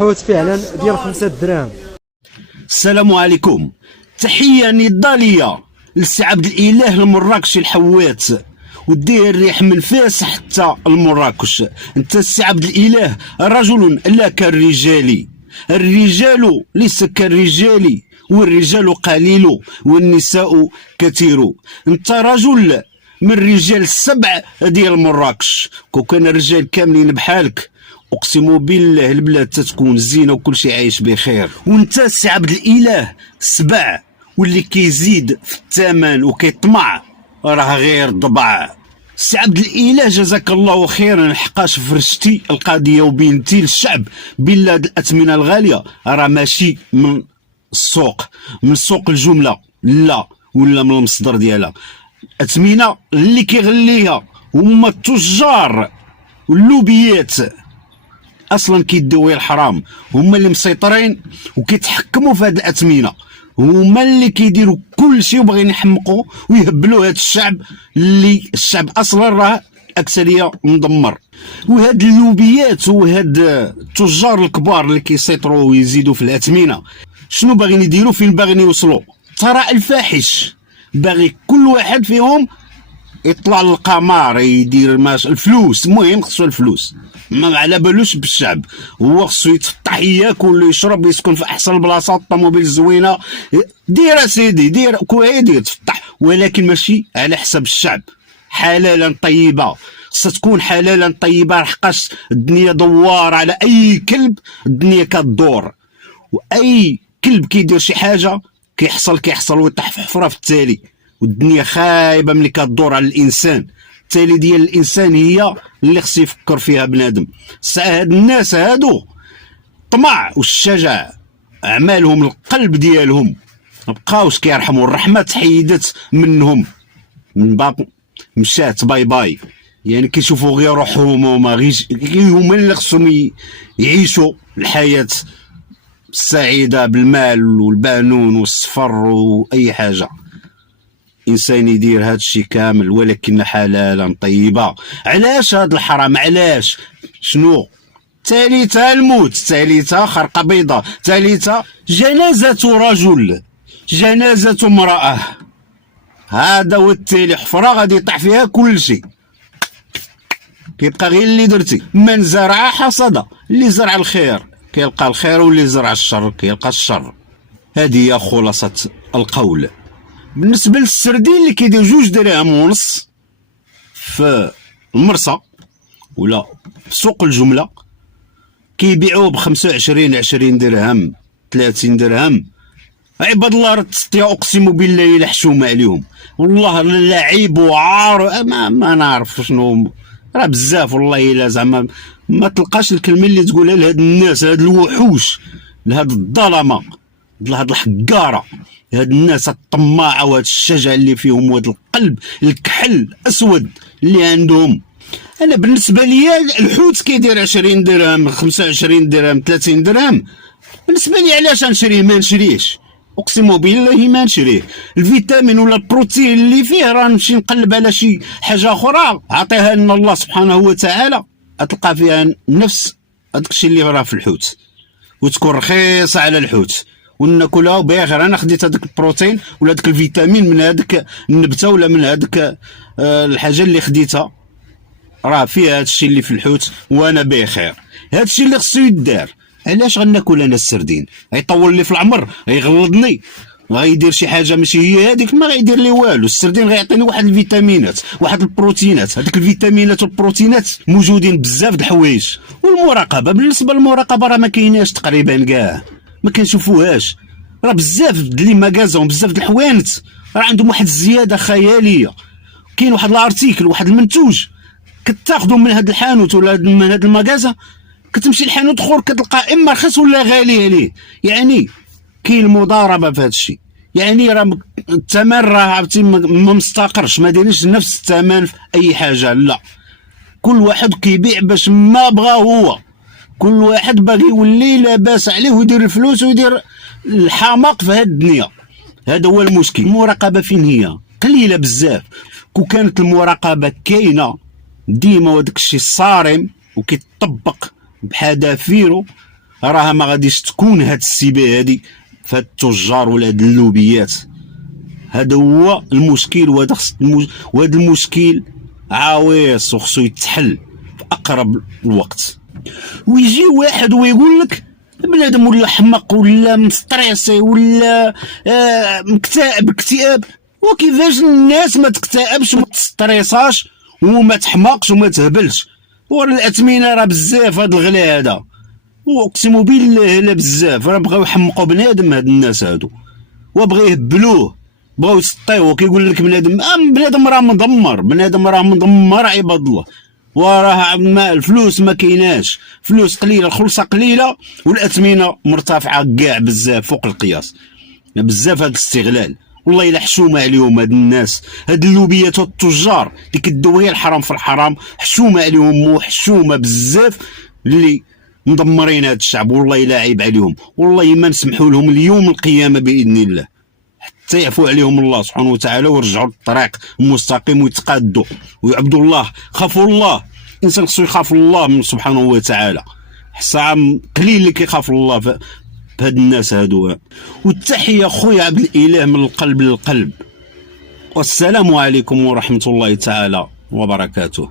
حوت فعلا ديال 5 دراهم. السلام عليكم. تحية نضالية لسي عبد الإله المراكشي الحوات، وديه الريح من فاس حتى المراكش. انت السي عبد الإله رجل لا كالرجال، الرجال ليس كالرجال، والرجال قليل والنساء كثير. انت رجل من رجال السبع ديال مراكش. كون كان الرجال كاملين بحالك اقسم بالله البلاد تتكون زينه وكل شيء عايش بخير. وانت السي عبد الاله سبع، واللي كيزيد في الثمن وكيطمع راه غير ضبع. السي عبد الاله جزاك الله خيرا، حقاش فرشتي القضيه وبينتي للشعب بلاد الاثمنه الغاليه راه ماشي من السوق، من سوق الجمله لا، ولا من المصدر ديالها. اثمنه اللي كيغليها هما التجار واللوبيات، اصلا كيدوي الحرام، هما اللي مسيطرين وكيتحكموا في هذه الاثمنه، هما اللي كيديروا كل شيء وباغيين يحمقوا ويهبلوا هذا الشعب، اللي الشعب اصلا راه اكثريه مدمر. وهاد اللوبيات وهاد التجار الكبار اللي كيسيطروا ويزيدوا في الاثمنه شنو باغيين يديروا؟ فين باغيين يوصلوا؟ ثراء الفاحش. باغي كل واحد فيهم يطلع للقمر يدير الفلوس، المهم خصو الفلوس، ما على بالوش بالشعب. هو خصو يتفتح ياكل يشرب يسكن في احسن بلاصه، الطوموبيل الزوينه، دير سيدي دير كويدي تفتح، ولكن ماشي على حساب الشعب. حلالا طيبه، خصها تكون حلالا طيبه، حقاش الدنيا دوار على اي كلب، الدنيا كدور، واي كلب كيدير شي حاجه كيحصل ويطيح في حفره في التالي. والدنيا خايبه ملي كدور على الانسان، التالي ديال الانسان هي اللي خصو يفكر فيها بنادم. هاد الناس هادو الطمع والشجع اعمالهم القلب ديالهم مبقاوش كيرحموا، الرحمه تحيدت منهم، من باب مشات باي باي. يعني كيشوفوا غير روحهم، هما اللي خصهم يعيشوا الحياه السعيده بالمال والبانون والسفر واي حاجه. انسان يدير هذا الشيء كامل ولكن حلالا طيبه. علاش هذا الحرام؟ علاش؟ شنو؟ ثالثه الموت، ثالثه خرقه بيضاء، ثالثه جنازه رجل، جنازه امراه. هذا هو التالي، حفره غادي يطيح فيها كل شيء، كيبقى غير اللي درتي. من زرع حصد، اللي زرع الخير كيلقى الخير، واللي زرع الشر كيلقى الشر. هذه هي خلاصه القول. بالنسبه للسردين اللي كيدير 2 دراهم ونص في المرسى ولا في سوق الجمله، كيبيعوه ب 25 20 درهم 30 درهم. عباد الله راه تستيا اقسم بالله الا حشومه عليهم، والله لا عيب وعار، ما نعرف شنو، راه بزاف والله الا زعما ما تلقاش الكلمه اللي تقولها لهاد الناس، هاد الوحوش، لهاد الظلمه، لهاد الحقاره، هاد الناس الطماعه وهاد الشجع اللي فيهم وهاد القلب الكحل اسود اللي عندهم. انا بالنسبه لي الحوت كيدير 20 درهم 25 درهم 30 درهم، بالنسبه لي علاش نشريه؟ ما نشريهش، اقسم بالله ما نشريه. الفيتامين ولا البروتين اللي فيه راه نمشي نقلب على شي حاجه اخرى عطيها لنا الله سبحانه وتعالى، تلقى فيها نفس هذاك الشيء اللي راه في الحوت، وتكون رخيصه على الحوت وناكلها بخير. انا خديت هذاك البروتين ولا هذاك الفيتامين من هذاك النبته ولا من هذاك الحاجه اللي خديتها، راه فيها هذا الشيء اللي في الحوت وانا بخير. هذا الشيء اللي خصو يدار. علاش غناكل انا السردين؟ غيطول لي في العمر، غيغلظني، غيدير شي حاجه ماشي هي هذيك، ما غيدير لي والو. السردين غيعطيني واحد الفيتامينات واحد البروتينات، هذيك الفيتامينات والبروتينات موجودين بزاف د الحوايج. والمراقبه، بالنسبه للمراقبه راه ما كايناش تقريبا كاع، ما كنشوفوهاش. راه بزاف د لي ماغازون بزاف د الحوانت راه عندهم واحد الزياده خياليه. كاين واحد الارتيكل واحد المنتوج كتاخذوا من هذا الحانوت ولا من هذا الماغازا، كتمشي لحانوت اخر كتلقى اما رخيص ولا غالي عليه. يعني كاين مضاربه في هذا الشيء، يعني راه الثمن راه عرفتي ما مستقرش، ما دايرينش نفس الثمن في اي حاجه، لا، كل واحد كيبيع باش ما بغا هو، كل واحد باغي يولي لاباس عليه ويدير الفلوس ويدير الحماق في هذه الدنيا. هذا هو المشكل. المراقبه فين هي؟ قليله بزاف. كون كانت المراقبه كاينه ديما وداك الشيء صارم وكيطبق بحذافيره راها ما غاديش تكون هاد السبه هادي فهاد التجار ولا هاد اللوبيات. هذا هو المشكل، وهذا المشكل عويص وخصو يتحل في اقرب الوقت. ويجي واحد ويقول لك بنادم ولا حمق ولا مستريسي ولا مكتئب اكتئاب. وكيفاش الناس ما تكتئبش وما تستريساش وما تحمقش وما تهبلش؟ ورا الاثمنه راه بزاف هذا الغلا هذا، واقسم بالله لا بزاف. راه بغاو يحمقوا بنادم هاد الناس هادو، وبغاو يهبلوه، بغاو يسطيوه. كيقول لك بنادم راه مدمر، بنادم راه مدمر عباد الله. وراه الفلوس ما كايناش، فلوس قليله، الخلصه قليله، والاثمنه مرتفعه كاع بزاف فوق القياس. بزاف هذا الاستغلال. والله الا حشومه عليهم هاد الناس، هاد اللوبيات والتجار اللي كدوا غير الحرام في الحرام، حشومه عليهم وحشومه بزاف اللي مدمرين هاد الشعب. والله الا عيب عليهم، والله ما نسمحوا لهم اليوم القيامه باذن الله حتى يعفو عليهم الله سبحانه وتعالى ويرجعوا للطريق المستقيم ويتقادوا ويعبدوا الله. خافوا الله، الانسان خصو يخاف الله من سبحانه وتعالى. حسا قليل اللي كيخاف الله بهاد الناس هادو. والتحيه خويا عبد الاله من القلب للقلب. والسلام عليكم ورحمه الله تعالى وبركاته.